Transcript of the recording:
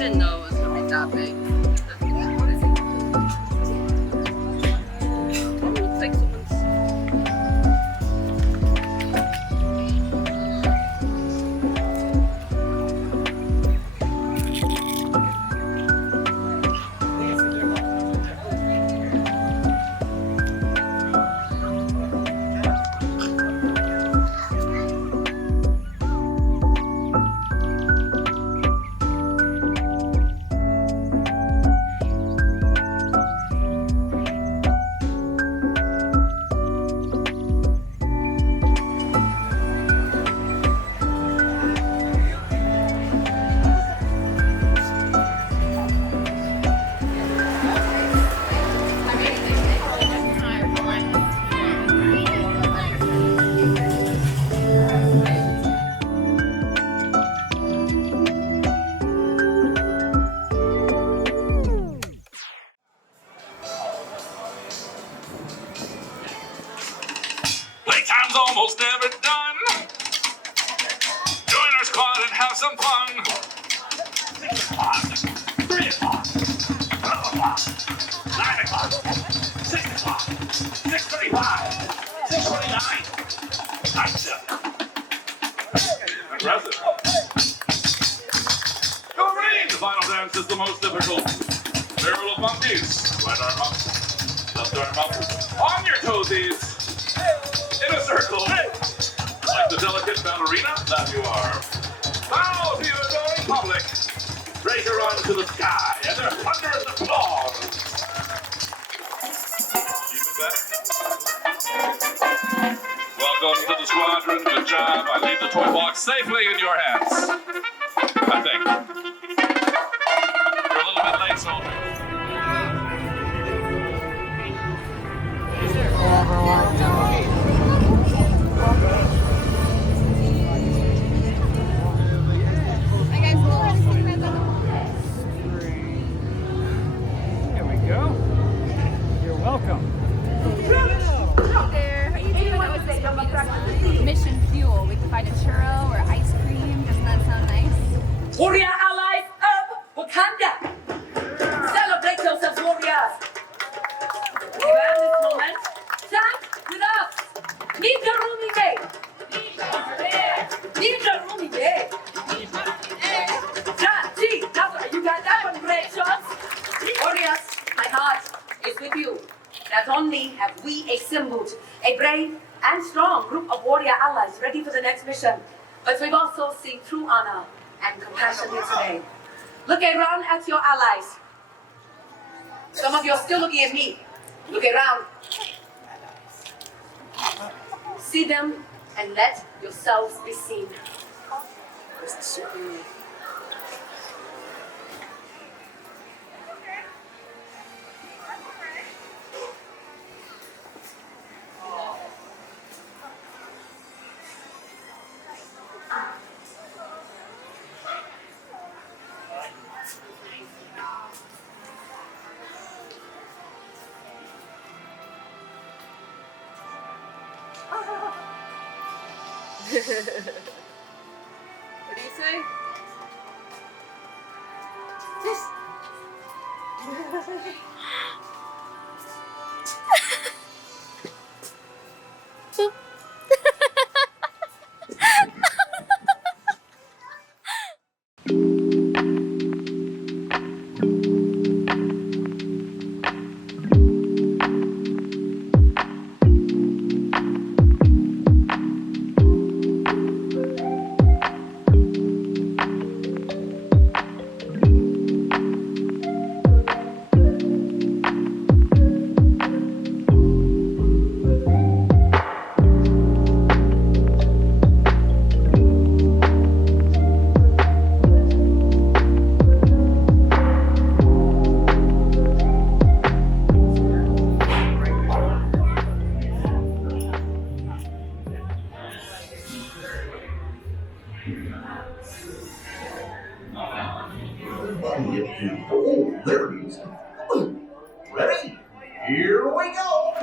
didn't know it was going to be that big. It looks like someone's... Playtime's almost never done. Join our squad and have some fun. 6 o'clock, 3 o'clock, 12 o'clock, 9 o'clock, 6 o'clock, 6:35, 6:29. Gotcha. Impressive. Cookery, the final day. dance is the most difficult. Barrel of monkeys. Right arm up. Left arm up. On your toesies. In a circle. Like the delicate ballerina that you are. Bow to your adoring public. Raise your arms to the sky and their thunderous applause. Keep it back. Welcome to the squadron. Good job. I leave the toy box safely in your hands. I think. You're a little bit late, soldier. There we go. You're welcome. There. How you doing? What was this mission fuel? We can find a churro or ice cream. Doesn't that sound nice? Warrior allies of Wakanda! Celebrate yourselves, warriors! Around this moment, chant with us! Ninja Rumi Day! Ninja Rumi Day! Chant, gee, you got that one, great shots! Warriors, my heart is with you. Not only have we assembled a brave and strong group of warrior allies ready for the next mission, but we've also seen true honor and compassion here today. Look around at your allies. Some of you are still looking at me. Look around. See them and let yourselves be seen. Where's the suit? What do you say? Oh, there it is. Ready? Here we go.